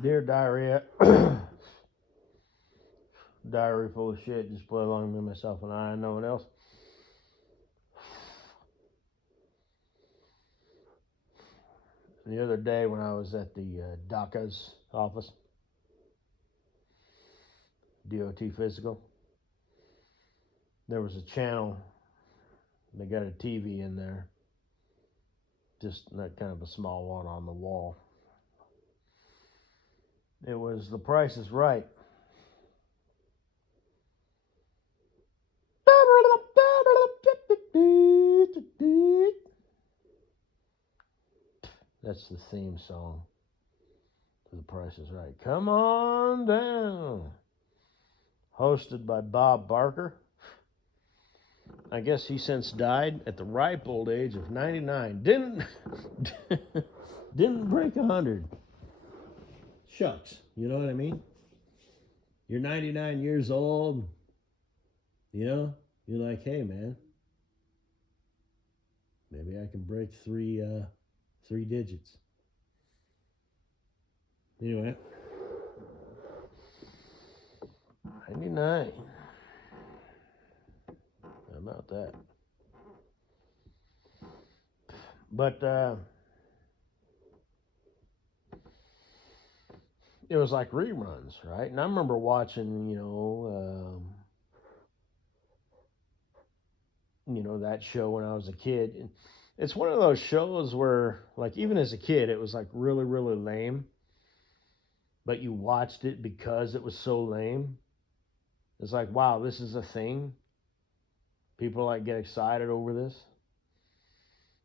Dear diarrhea, diary full of shit. Just play along with myself and I and no one else. The other day when I was at the DACA's office, DOT Physical, there was a channel. They got a TV in there, just that kind of a small one on the wall. It was The Price is Right. That's the theme song to The Price is Right. Come on down. Hosted by Bob Barker. I guess he since died at the ripe old age of 99. Didn't break 100. Shucks, you know what I mean? You're 99 years old, you know? You're like, hey man, maybe I can break three digits. Anyway, 99. How about that? But it was like reruns, right? And I remember watching, that show when I was a kid. And it's one of those shows where, like, even as a kid, it was like really, really lame. But you watched it because it was so lame. It's like, wow, this is a thing. People like get excited over this.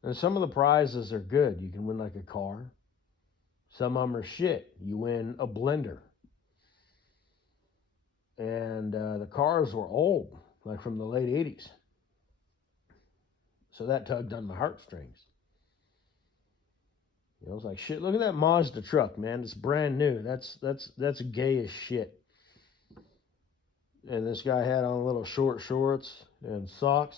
And some of the prizes are good. You can win like a car. Some of them are shit. You win a blender. And the cars were old, like from the late 80s. So that tugged on my heartstrings. I was like, shit, look at that Mazda truck, man. It's brand new. That's gay as shit. And this guy had on little short shorts and socks.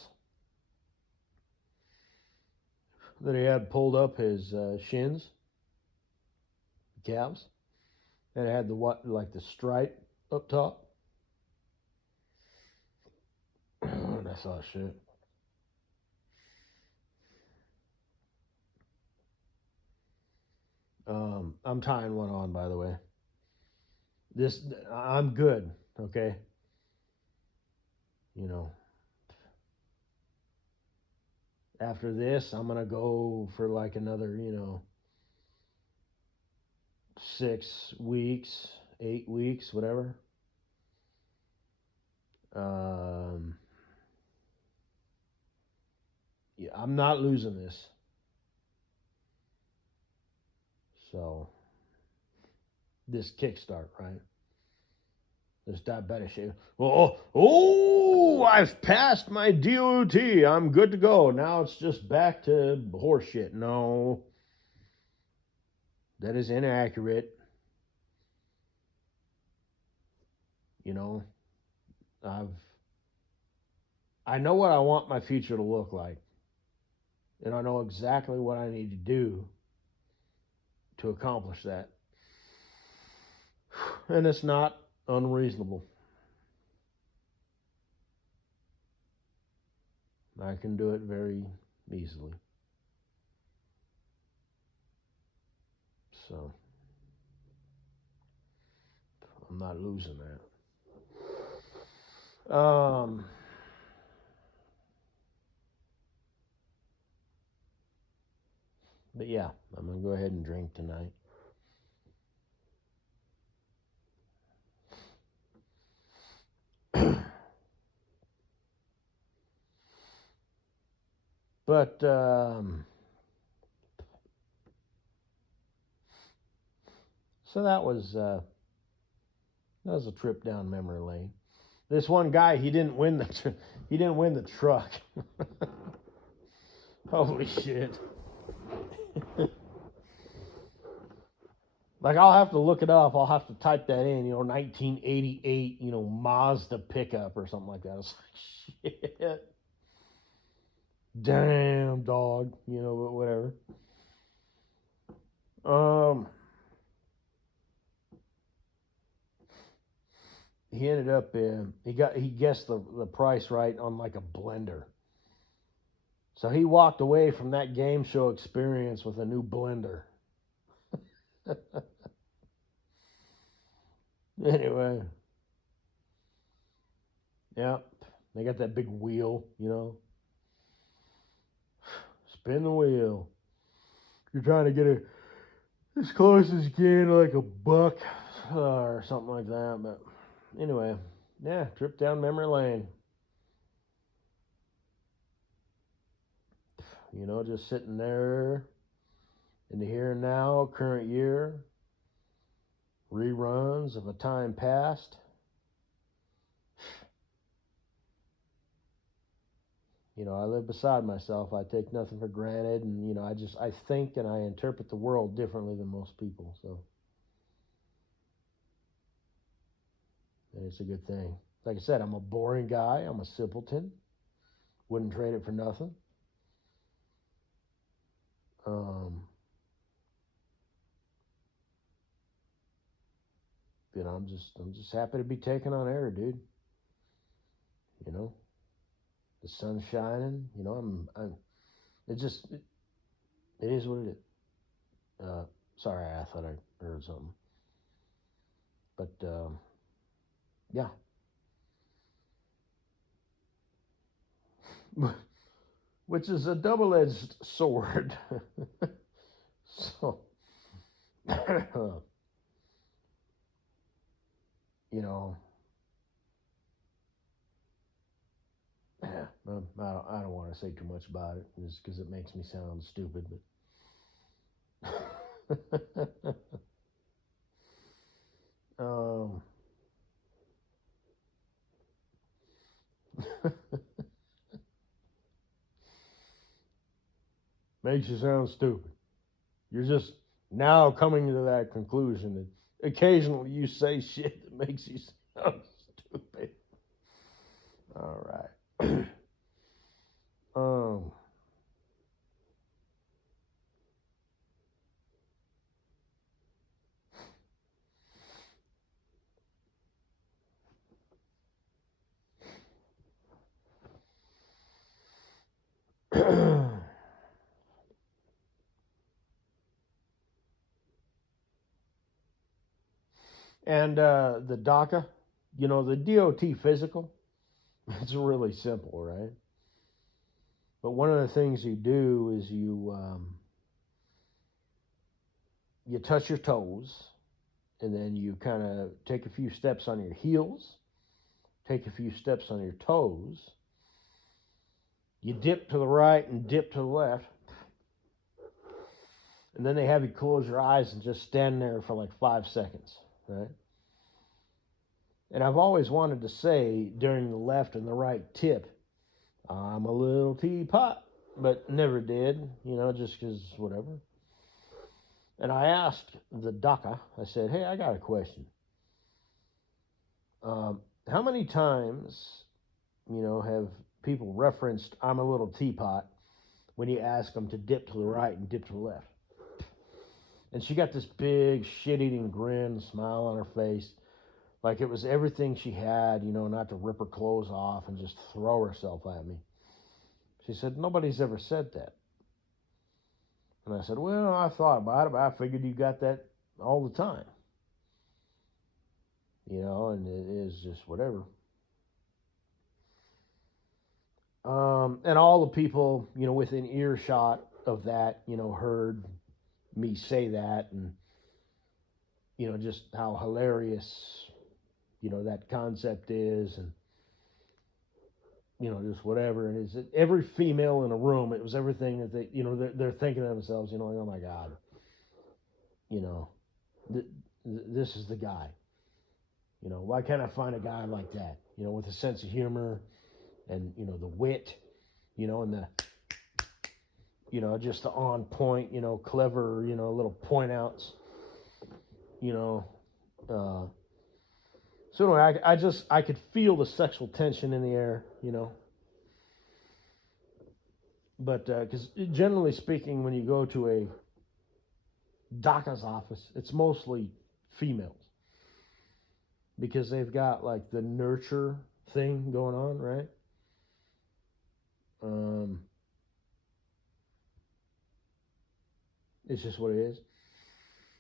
Then he had pulled up his shins, calves, and it had the stripe up top. And I saw shit. I'm tying one on, by the way. I'm good, okay? You know, after this, I'm gonna go for like another, 6 weeks, 8 weeks, whatever. Um, yeah, I'm not losing this. So, this kickstart, right? This diabetic shit. I've passed my DOT. I'm good to go. Now it's just back to horseshit. No, that is inaccurate. You know, I've I know what I want my future to look like, and I know exactly what I need to do to accomplish that. And it's not unreasonable. I can do it very easily. So I'm not losing that. But yeah, I'm gonna go ahead and drink tonight. But so that was a trip down memory lane. This one guy, he didn't win the truck. Holy shit! Like I'll have to look it up. I'll have to type that in. 1988. Mazda pickup or something like that. It's like shit. Damn dog. But whatever. Um. he ended up he guessed the price right on like a blender. So he walked away from that game show experience with a new blender. Anyway, yeah, they got that big wheel, spin the wheel. You're trying to get it as close as you can to like a buck or something like that. But anyway, yeah, trip down memory lane. Just sitting there in the here and now, current year, reruns of a time past. I live beside myself. I take nothing for granted, and I think and I interpret the world differently than most people. So, and it's a good thing. Like I said, I'm a boring guy. I'm a simpleton. Wouldn't trade it for nothing. I'm just happy to be taken on air, dude. The sun's shining. It is what it is. Sorry, I thought I heard something. But yeah, which is a double-edged sword. So, yeah, I don't want to say too much about it just because it makes me sound stupid. But makes you sound stupid. You're just now coming to that conclusion that occasionally you say shit that makes you sound stupid. All right. um. And the DACA, the DOT physical, it's really simple, right? But one of the things you do is you touch your toes, and then you kind of take a few steps on your heels, take a few steps on your toes. You dip to the right and dip to the left, and then they have you close your eyes and just stand there for like 5 seconds, right? And I've always wanted to say during the left and the right tip, I'm a little teapot, but never did, just because whatever. And I asked the DACA, I said, hey, I got a question. How many times, have people referenced I'm a little teapot when you ask them to dip to the right and dip to the left? And she got this big shit-eating grin, smile on her face, like it was everything she had, not to rip her clothes off and just throw herself at me. She said, nobody's ever said that. And I said, well, I thought about it, but I figured you got that all the time. And it is just whatever. And all the people, within earshot of that, heard me say that, and, just how hilarious, that concept is, and, just whatever. And it's every female in a room, it was everything that they, they're thinking to themselves, like, oh my God, this is the guy. Why can't I find a guy like that, with a sense of humor and, the wit, and the, just the on point, clever, little point outs, so anyway, I could feel the sexual tension in the air, but because generally speaking, when you go to a DACA's office, it's mostly females. because they've got like the nurture thing going on, right? Um, it's just what it is.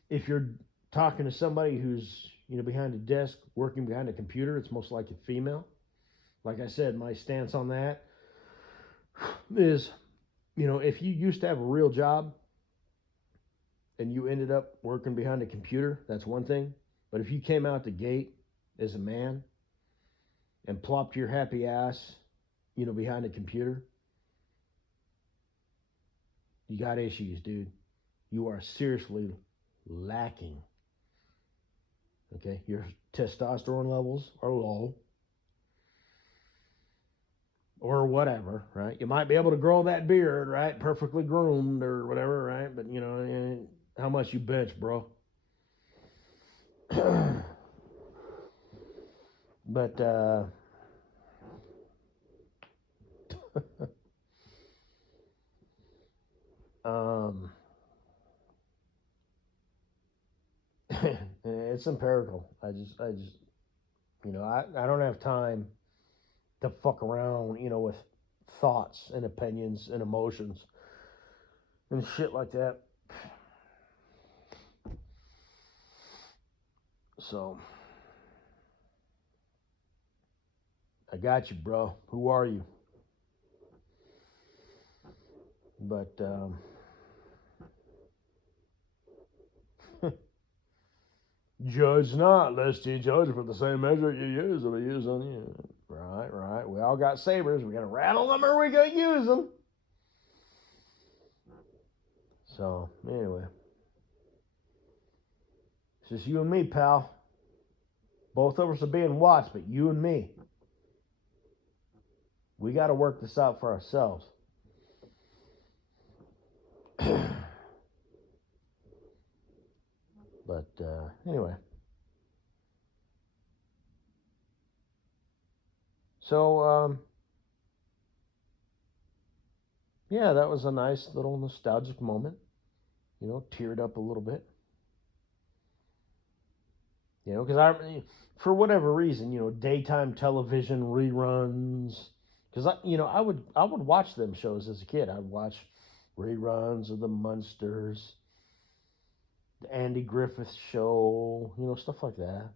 If you're talking to somebody who's behind a desk working behind a computer, it's most likely female. Like I said, my stance on that is, if you used to have a real job and you ended up working behind a computer, that's one thing. But if you came out the gate as a man and plopped your happy ass, behind a computer, you got issues, dude. You are seriously lacking. Okay, your testosterone levels are low, or whatever, right? You might be able to grow that beard, right? Perfectly groomed or whatever, right? But how much you bench, bro? But um, it's empirical. I don't have time to fuck around, with thoughts and opinions and emotions and shit like that. So, I got you, bro. Who are you? But judge not, lest you judge for the same measure you use will be used on you. Right, right. We all got sabers. We gotta rattle them or we gotta use them. So anyway, it's just you and me, pal. Both of us are being watched, but you and me. We got to work this out for ourselves. But anyway. So, yeah, that was a nice little nostalgic moment. Teared up a little bit. Because for whatever reason, daytime television reruns. Because I would watch them shows as a kid. I'd watch reruns of the Munsters, the Andy Griffith Show, stuff like that.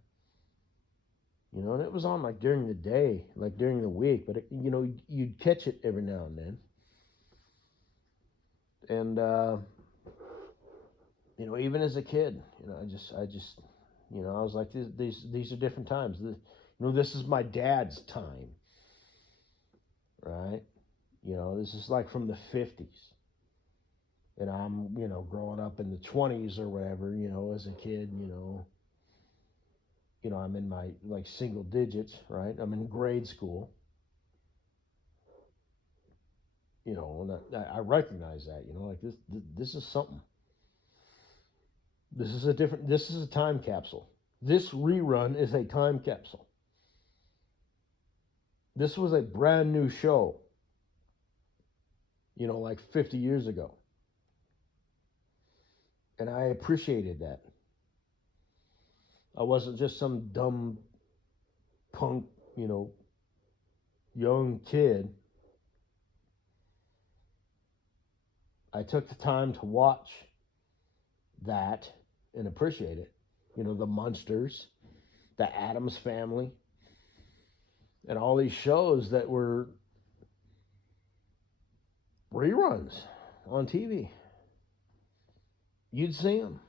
And it was on like during the day, like during the week, but you'd catch it every now and then. And even as a kid, I was like, these are different times. This is my dad's time, right? This is like from the 50s. And I'm, growing up in the 20s or whatever, as a kid, I'm in my like single digits, right? I'm in grade school, and I recognize that, like this is something. This is a time capsule. This rerun is a time capsule. This was a brand new show, like 50 years ago. And I appreciated that. I wasn't just some dumb punk, young kid. I took the time to watch that and appreciate it. The Munsters, the Addams Family, and all these shows that were reruns on TV. You'd see them.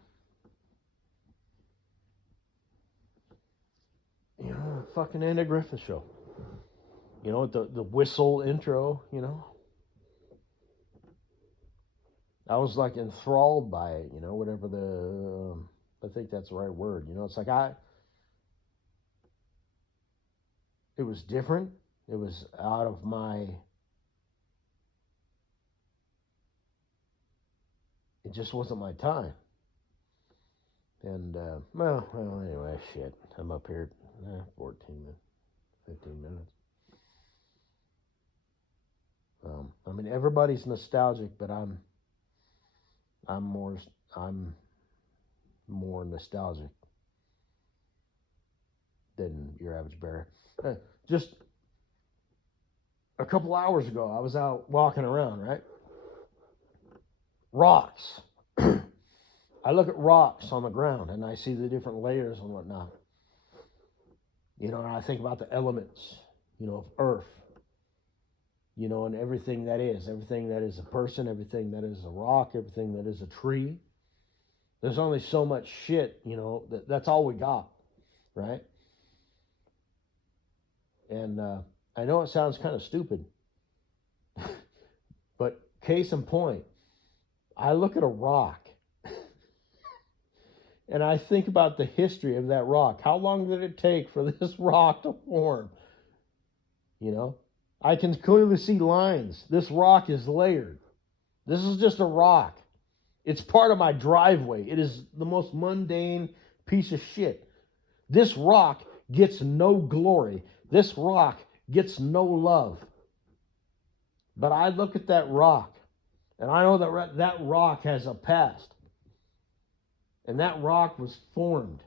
Fucking Andy Griffith Show. The whistle intro, I was like enthralled by it, whatever I think that's the right word. It's like it was different. It was out of my, it just wasn't my time. And, well, anyway, shit. I'm up here 14 minutes, 15 minutes. Everybody's nostalgic, but I'm more nostalgic than your average bear. Just a couple hours ago, I was out walking around, right? Rocks. I look at rocks on the ground and I see the different layers and whatnot. And I think about the elements, of earth, and everything that is a person, everything that is a rock, everything that is a tree. There's only so much shit, that's all we got, right? And I know it sounds kind of stupid, but case in point, I look at a rock and I think about the history of that rock. How long did it take for this rock to form? I can clearly see lines. This rock is layered. This is just a rock. It's part of my driveway. It is the most mundane piece of shit. This rock gets no glory. This rock gets no love. But I look at that rock, and I know that rock has a past. And that rock was formed.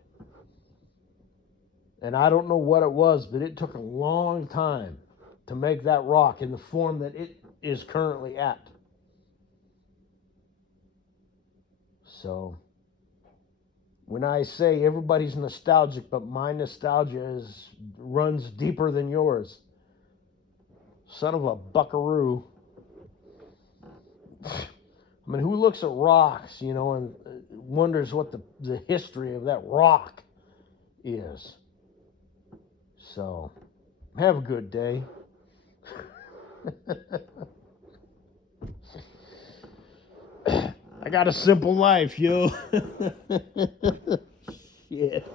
And I don't know what it was, but it took a long time to make that rock in the form that it is currently at. So, when I say everybody's nostalgic, but my nostalgia runs deeper than yours, son of a buckaroo. I mean, who looks at rocks, and wonders what the history of that rock is? So, have a good day. I got a simple life, yo. Shit.